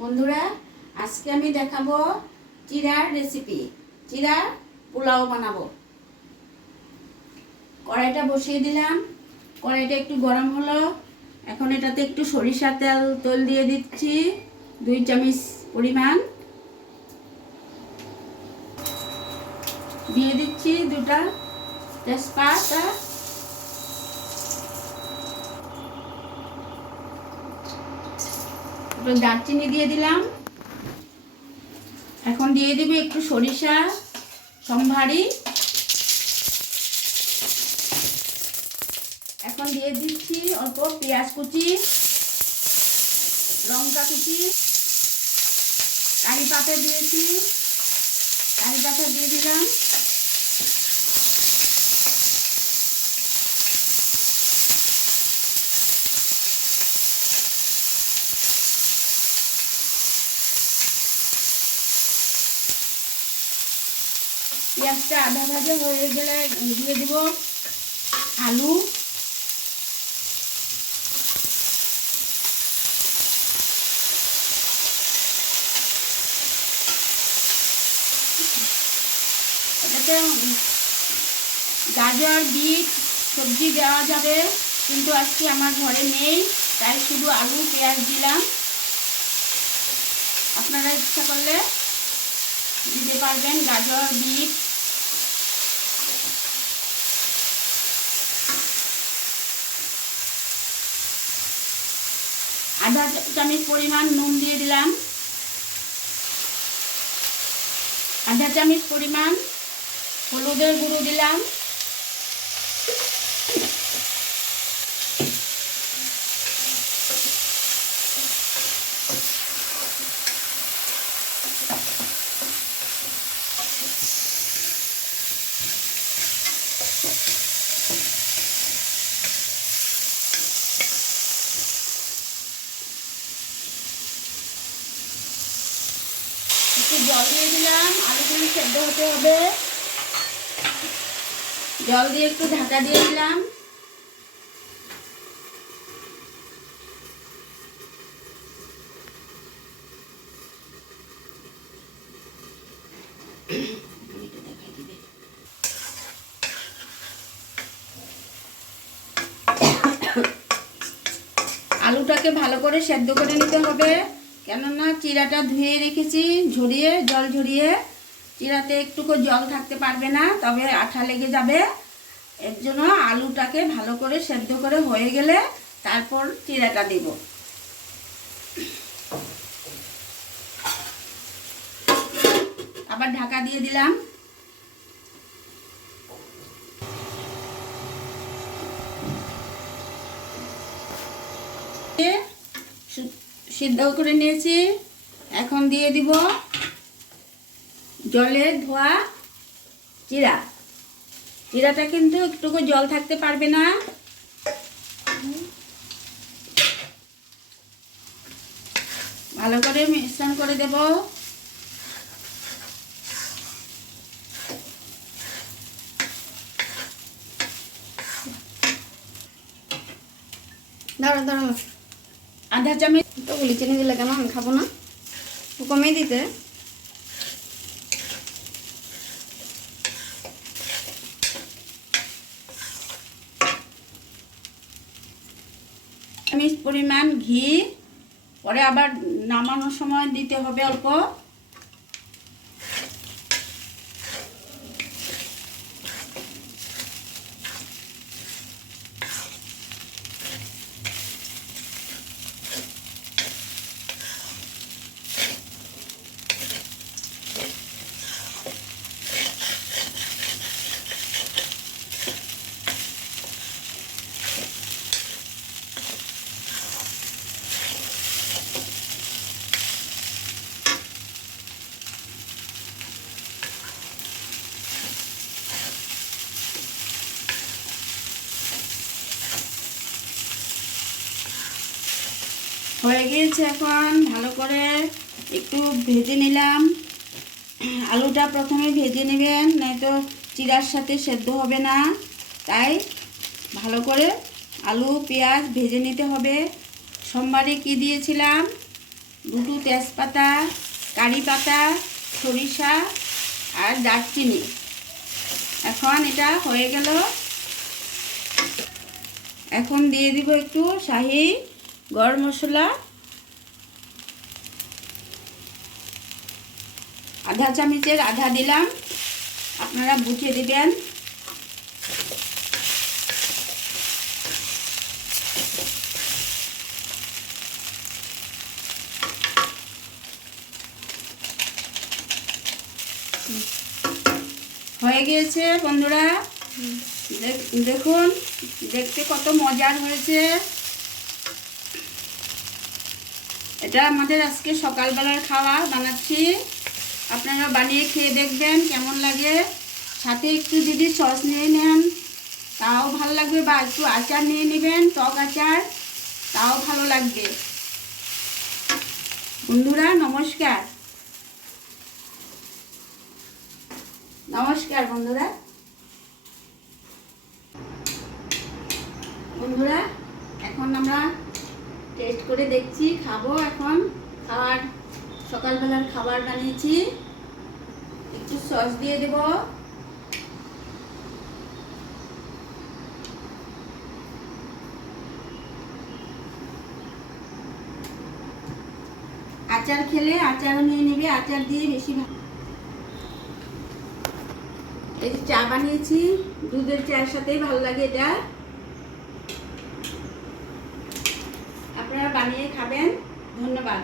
বন্ধুরা, আজকে আমি দেখাবো চিড়ার রেসিপি। চিড়ার পোলাও বানাবো। কড়াইটা বসিয়ে দিলাম। কড়াইটা একটু গরম হলো। এখন এটাতে একটু সরিষার তেল দিয়ে দিচ্ছি 2 চামচ পরিমাণ। দিয়ে দিচ্ছি 2টা তেজপাতা, দারচিনি দিয়ে দিলাম। এখন দিয়ে দিব একটু সরিষা সম্ভারি। এখন দিয়ে দিচ্ছি অল্প পেঁয়াজ কুচি, লঙ্কা কুচি, কারি পাতা দিয়েছি, কারি পাতা দিয়ে দিলাম। পেঁয়াজটা আধা ভাজা হয়ে গেলে দিয়ে দিব আলু। এটাতে গাজর, বিট সবজি দেওয়া যাবে, কিন্তু আজকে আমার ঘরে নেই, তাই শুধু আলু পেঁয়াজ দিলাম। আপনারা ইচ্ছা করলে দিতে পারবেন গাজর, বিট। আধা চামচ পরিমাণ নুন দিয়ে দিলাম। আধা চামচ পরিমাণ হলুদের গুঁড়ো দিলাম। একটু জল দিয়ে দিলাম, আলুগুলো সেদ্ধ হতে হবে। জল দিয়ে একটু ঢাকা দিয়ে দিলাম। আলুটাকে ভালো করে সেদ্ধ করে নিতে হবে, কেননা চিড়াটা ধুয়ে রেখেছি জল ঝরিয়ে। চিড়াতে একটুকু জল থাকতে পারবে না, তবে আঠা লেগে যাবে। এর জন্য আলুটাকে ভালো করে সেদ্ধ করে হয়ে গেলে তারপর চিড়াটা দেব। আবার ঢাকা দিয়ে দিলাম। সিদ্ধ করে নিয়েছি। এখন দিয়ে দিব জলে ধোয়া চিড়া। চিড়াটা কিন্তু একটুকু জল থাকতে পারবে না। ভালো করে মিশ্রণ করে দেব। দাঁড়া দাঁড়া, আধা চামচ তো গুলি চিনি দিলে কেন? আমি খাবো না, কমিয়ে দিতে। চামচ পরিমাণ ঘি, পরে আবার নামানোর সময় দিতে হবে অল্প। হয়ে গিয়েছে। এখন ভালো করে একটু ভেজে নিলাম। আলুটা প্রথমে ভেজে নেবেন, নয়তো চিড়ার সাথে সেদ্ধ হবে না। তাই ভালো করে আলু পেঁয়াজ ভেজে নিতে হবে। সোমবারে কি দিয়েছিলাম, দুটো তেজপাতা, কারি পাতা, সরিষা আর দারচিনি। এখন এটা হয়ে গেল। এখন দিয়ে দিব একটু শাহি গরম মশলা, আধা চামচের আধা দিলাম, আপনারা বুঝে দিবেন। হয়ে গিয়েছে বন্ধুরা, দেখুন দেখতে কত মজার হয়েছে। এটা আমাদের আজকে সকালবেলার খাওয়া বানাচ্ছি, আপনারা বানিয়ে খেয়ে দেখবেন কেমন লাগে। সাথে একটু যদি সস নিয়ে নেন তাও ভালো লাগবে, বা একটু আচার নিয়ে নেবেন, টক আচার, তাও ভালো লাগবে। বন্ধুরা নমস্কার, নমস্কার বন্ধুরা। বন্ধুরা এখন আমরা টেস্ট করে দেখছি, খাবো এখন। খাবার সকালবেলার খাবার বানিয়েছি, একটু সস দিয়ে দেব। আচার খেলে আচারও নিয়ে নেবে, আচার দিয়ে বেশি ভালো। এই যে চা বানিয়েছি, দুধের চায়ের সাথেই ভালো লাগে এটা। আপনারা বানিয়ে খাবেন। ধন্যবাদ।